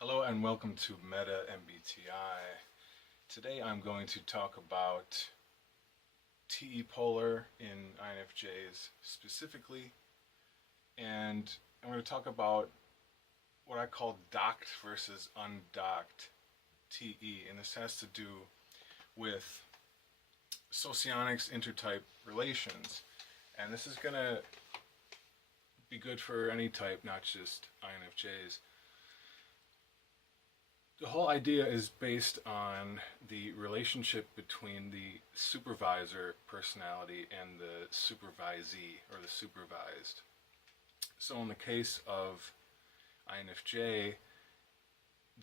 Hello and welcome to Meta MBTI. Today I'm going to talk about TE PoLR in INFJs specifically, and I'm going to talk about what I call docked versus undocked TE, and this has to do with Socionics intertype relations, and this is going to be good for any type, not just INFJs. The whole idea is based on the relationship between the supervisor personality and the supervisee, or the supervised. So in the case of INFJ,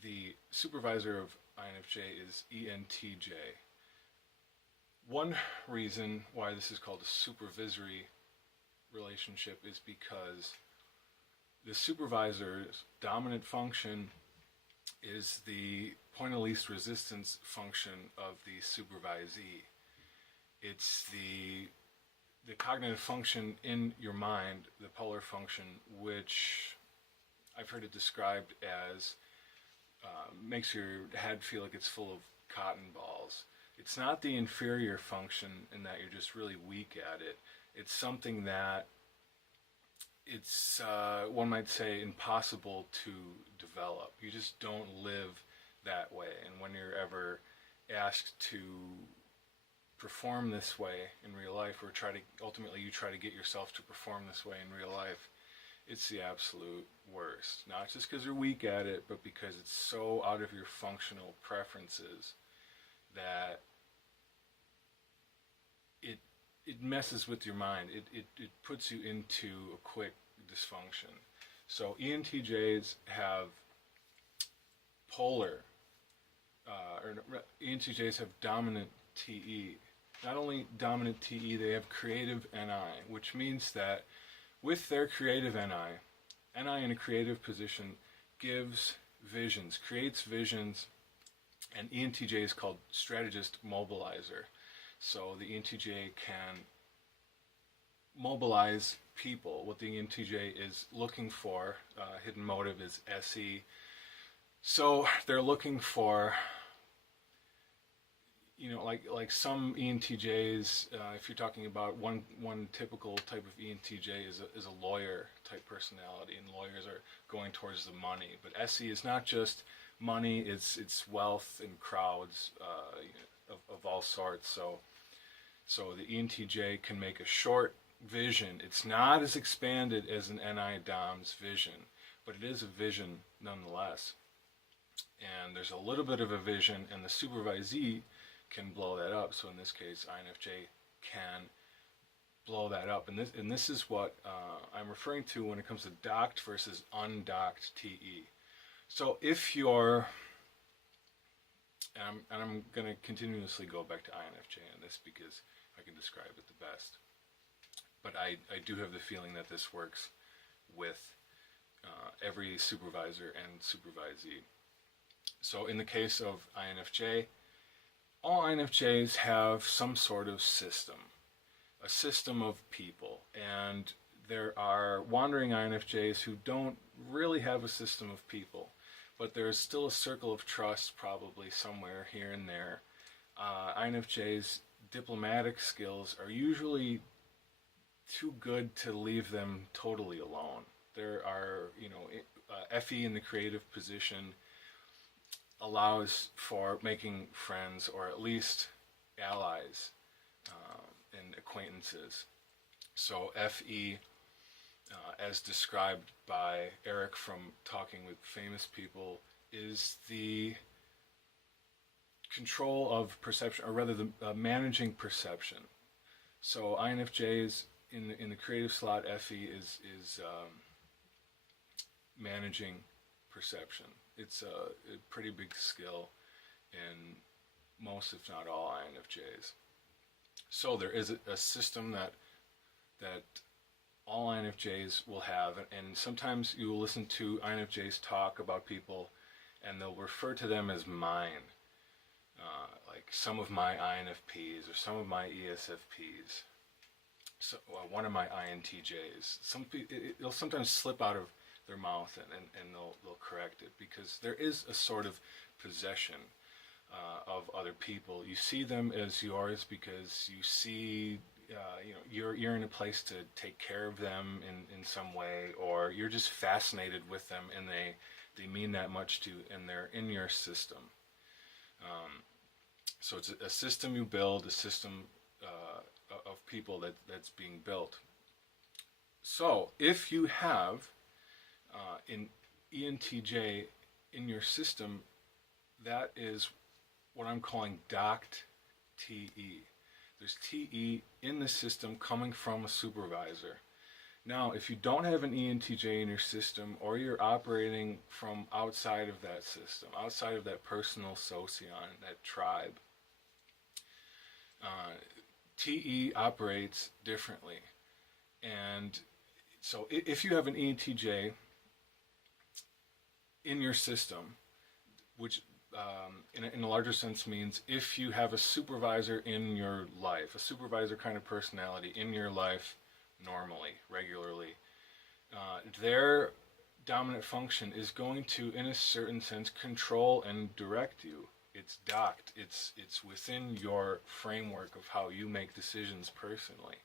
the supervisor of INFJ is ENTJ. One reason why this is called a supervisory relationship is because the supervisor's dominant function is the point of least resistance function of the supervisee. It's the cognitive function in your mind, the PoLR function, which I've heard it described as makes your head feel like it's full of cotton balls. It's not the inferior function in that you're just really weak at it. It's something that it's, one might say, impossible to develop. You just don't live that way. And when you're ever asked to perform this way in real life, or ultimately you try to get yourself to perform this way in real life, it's the absolute worst. Not just because you're weak at it, but because it's so out of your functional preferences that it messes with your mind. It puts you into a quick dysfunction. So ENTJs have PoLR, ENTJs have dominant TE. Not only dominant TE, they have creative NI, which means that with their creative NI in a creative position gives visions, creates visions, and ENTJ is called strategist mobilizer. So the ENTJ can mobilize people. What the ENTJ is looking for, hidden motive, is SE. So they're looking for, like some ENTJs, if you're talking about one typical type of ENTJ is a lawyer type personality, and lawyers are going towards the money. But SE is not just money; it's wealth and crowds of all sorts. So the ENTJ can make a short vision. It's not as expanded as an NI Dom's vision, but it is a vision nonetheless. And there's a little bit of a vision, and the supervisee can blow that up. So in this case, INFJ can blow that up. And this is what I'm referring to when it comes to docked versus undocked TE. So if you're, and I'm going to continuously go back to INFJ on this because I can describe it the best. But I do have the feeling that this works with every supervisor and supervisee. So in the case of INFJ, all INFJs have some sort of system, a system of people. And there are wandering INFJs who don't really have a system of people, but there's still a circle of trust probably somewhere here and there. INFJs' diplomatic skills are usually too good to leave them totally alone. There are, FE in the creative position allows for making friends, or at least allies and acquaintances. So FE, as described by Eric from Talking with Famous People, is the control of perception, or rather the managing perception. So INFJs in the creative slot, FE is managing perception. It's a pretty big skill in most, if not all, INFJs. So there is a system that all INFJs will have, and sometimes you will listen to INFJs talk about people, and they'll refer to them as mine, like some of my INFPs or some of my ESFPs. So one of my INTJs. It'll sometimes slip out of their mouth and they'll correct it, because there is a sort of possession of other people. You see them as yours because you see, you're in a place to take care of them in some way, or you're just fascinated with them and they mean that much to you, and they're in your system. So it's a system you build, a system of people that's being built. So if you have an ENTJ in your system, that is what I'm calling docked TE. There's TE in the system coming from a supervisor. Now, if you don't have an ENTJ in your system, or you're operating from outside of that system, outside of that personal socion, that tribe, TE operates differently. And so if you have an ENTJ in your system, which in a larger sense means if you have a supervisor in your life, a supervisor kind of personality in your life normally, regularly, their dominant function is going to, in a certain sense, control and direct you. It's docked. It's within your framework of how you make decisions personally.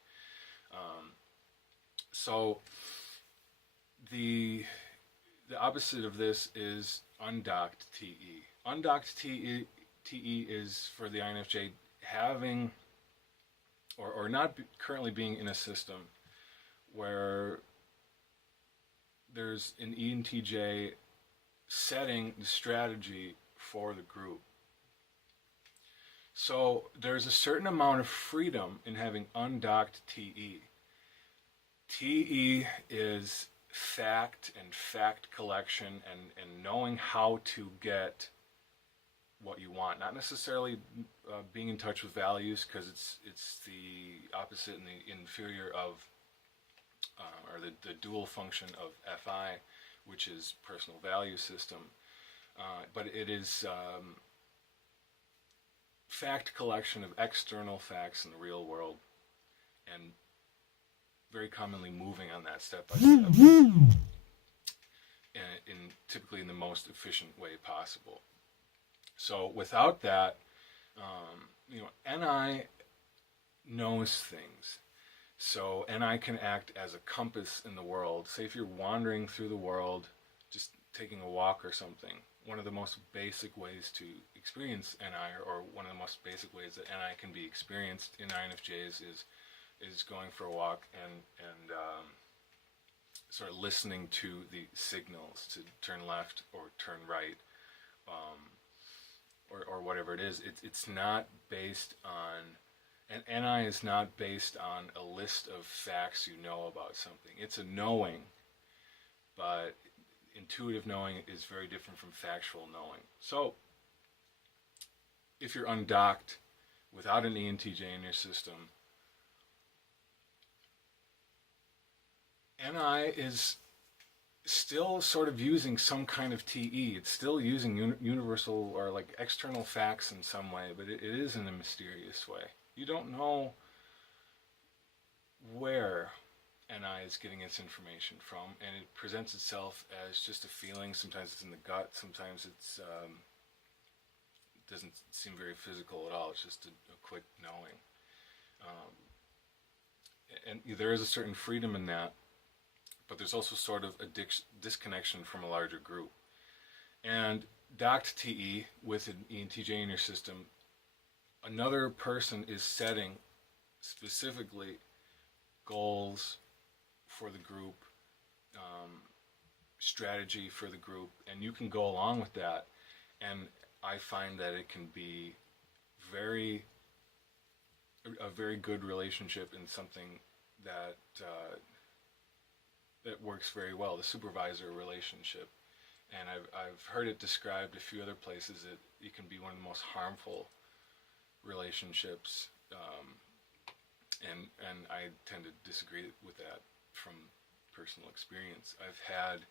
So the opposite of this is undocked TE. Undocked TE is for the INFJ having or not currently being in a system where there's an ENTJ setting the strategy for the group. So there's a certain amount of freedom in having undocked TE. TE is fact and fact collection and knowing how to get what you want, not necessarily being in touch with values, because it's the opposite and the inferior of or the dual function of FI, which is personal value system, but it is fact collection of external facts in the real world, and very commonly moving on that step by step, and typically in the most efficient way possible. So without that, NI knows things. So NI can act as a compass in the world. Say if you're wandering through the world, just taking a walk or something, one of the most basic ways to experience NI, or one of the most basic ways that NI can be experienced in INFJs is going for a walk and sort of listening to the signals to turn left or turn right, or whatever it is. It's not based on, and NI is not based on a list of facts you know about something. It's a knowing, but intuitive knowing is very different from factual knowing. So if you're undocked without an ENTJ in your system, NI is still sort of using some kind of TE. It's still using universal or like external facts in some way, but it is in a mysterious way. You don't know where NI is getting its information from, and it presents itself as just a feeling. Sometimes it's in the gut, sometimes it doesn't seem very physical at all. It's just a quick knowing. And there is a certain freedom in that, but there's also sort of a disconnection from a larger group. And docked TE with an ENTJ in your system, another person is setting specifically goals for the group, strategy for the group, and you can go along with that. And I find that it can be a very good relationship, and something that that works very well, the supervisor relationship. And I've heard it described a few other places that it can be one of the most harmful relationships, and I tend to disagree with that from personal experience. I've had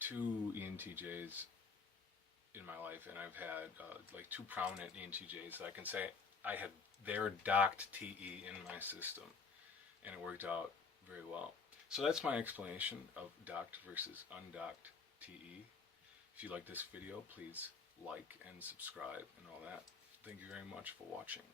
2 ENTJs in my life, and I've had like 2 prominent ENTJs that I can say I had their docked TE in my system, and it worked out very well. So that's my explanation of docked versus undocked TE. If you like this video, please like and subscribe and all that. Thank you very much for watching.